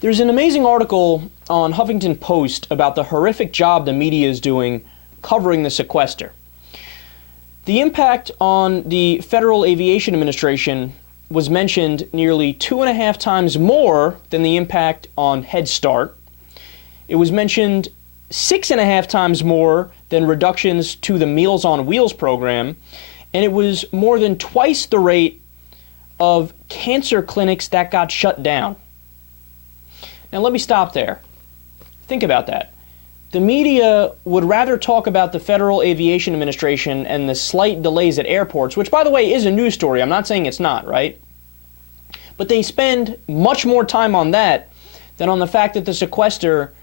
There's an amazing article on Huffington Post about the horrific job the media is doing covering the sequester. The impact on the Federal Aviation Administration was mentioned nearly 2.5 times more than the impact on Head Start. It was mentioned 6.5 times more than reductions to the Meals on Wheels program, and it was more than twice the rate of cancer clinics that got shut down. Now let me stop there. Think about that. The media would rather talk about the Federal Aviation Administration and the slight delays at airports, which by the way is a news story. I'm not saying it's not, right? But they spend much more time on that than on the fact that the sequester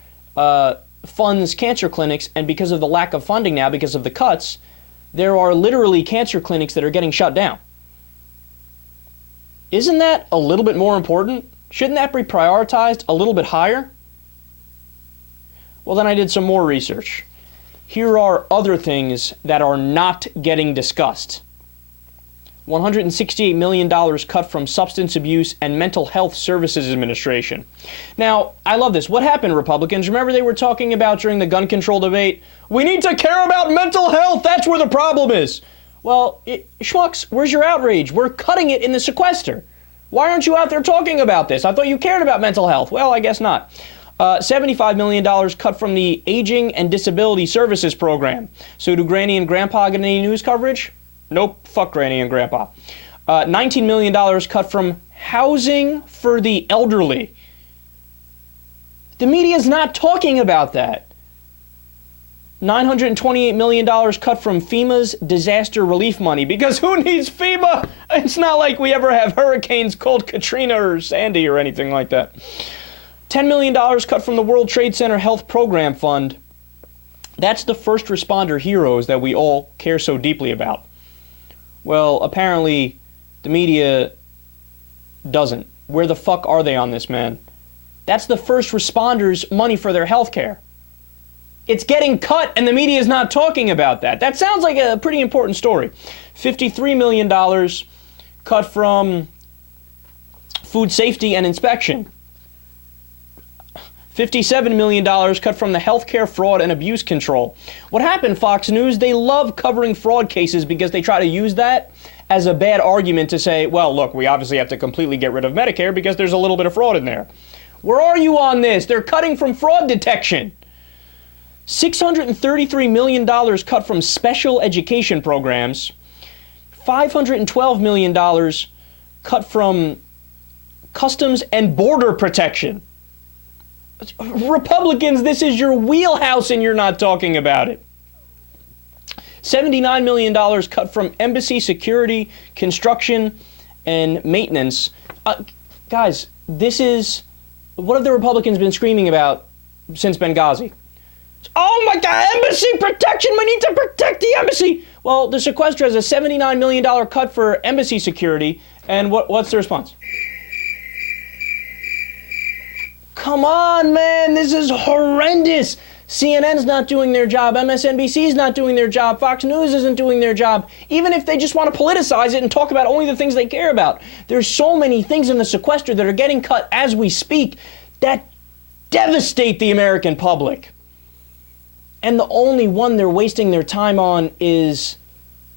funds cancer clinics, and because of the lack of funding now, because of the cuts, there are literally cancer clinics that are getting shut down. Isn't that a little bit more important? Shouldn't that be prioritized a little bit higher? Well, then I did some more research. Here are other things that are not getting discussed. $168 million cut from Substance Abuse and Mental Health Services Administration. Now, I love this. What happened, Republicans? Remember they were talking about during the gun control debate, we need to care about mental health. That's where the problem is. Well, schmucks, where's your outrage? We're cutting it in the sequester. Why aren't you out there talking about this? I thought you cared about mental health. Well, I guess not. $75 million cut from the Aging and Disability Services Program. So do Granny and Grandpa get any news coverage? Nope, fuck Granny and Grandpa. $19 million cut from Housing for the Elderly. The media's not talking about that. $928 million cut from FEMA's disaster relief money, because who needs FEMA? It's not like we ever have hurricanes called Katrina or Sandy or anything like that. $10 million cut from the World Trade Center Health Program Fund. That's the first responder heroes that we all care so deeply about. Well, apparently the media doesn't. Where the fuck are they on this, man? That's the first responders' money for their health care. It's getting cut and the media is not talking about that. That sounds like a pretty important story. $53 million cut from food safety and inspection. $57 million cut from the healthcare fraud and abuse control. What happened, Fox News? They love covering fraud cases because they try to use that as a bad argument to say, well, look, we obviously have to completely get rid of Medicare because there's a little bit of fraud in there. Where are you on this? They're cutting from fraud detection. $633 million cut from special education programs. $512 million cut from customs and border protection. Republicans, this is your wheelhouse and you're not talking about it. $79 million cut from embassy security, construction, and maintenance. Guys, this is, what have the Republicans been screaming about since Benghazi? Oh my God, embassy protection, we need to protect the embassy. Well, the sequester has a $79 million cut for embassy security, and what's the response? Come on, man, this is horrendous. CNN's not doing their job, MSNBC's not doing their job, Fox News isn't doing their job, even if they just want to politicize it and talk about only the things they care about. There's so many things in the sequester that are getting cut as we speak that devastate the American public. And the only one they're wasting their time on is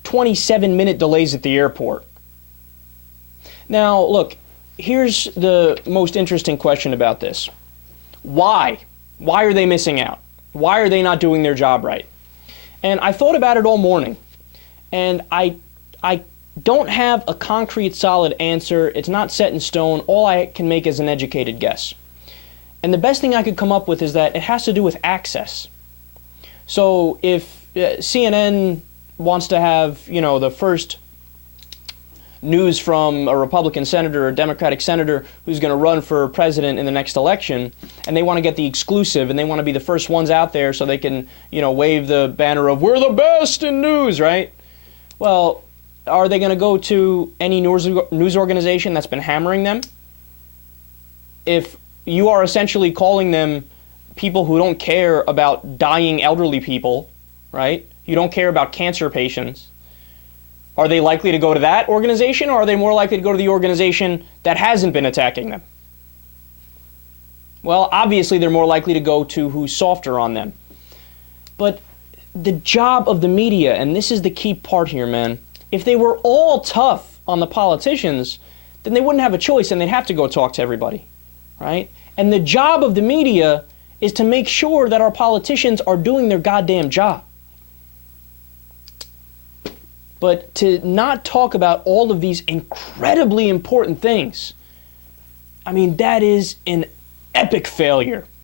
27-minute delays at the airport. Now, look, here's the most interesting question about this. Why? Why are they missing out? Why are they not doing their job right? And I thought about it all morning, and I don't have a concrete, solid answer. It's not set in stone. All I can make is an educated guess. And the best thing I could come up with is that it has to do with access. So if CNN wants to have, the first news from a Republican senator or a Democratic senator who's going to run for president in the next election, and they want to get the exclusive, and they want to be the first ones out there so they can, wave the banner of, we're the best in news, right? Well, are they going to go to any news organization that's been hammering them? If you are essentially calling them people who don't care about dying elderly people, right? You don't care about cancer patients. Are they likely to go to that organization, or are they more likely to go to the organization that hasn't been attacking them? Well, obviously they're more likely to go to who's softer on them. But the job of the media, and this is the key part here, man, if they were all tough on the politicians, then they wouldn't have a choice and they'd have to go talk to everybody, right? And the job of the media is to make sure that our politicians are doing their goddamn job. But to not talk about all of these incredibly important things, I mean, that is an epic failure.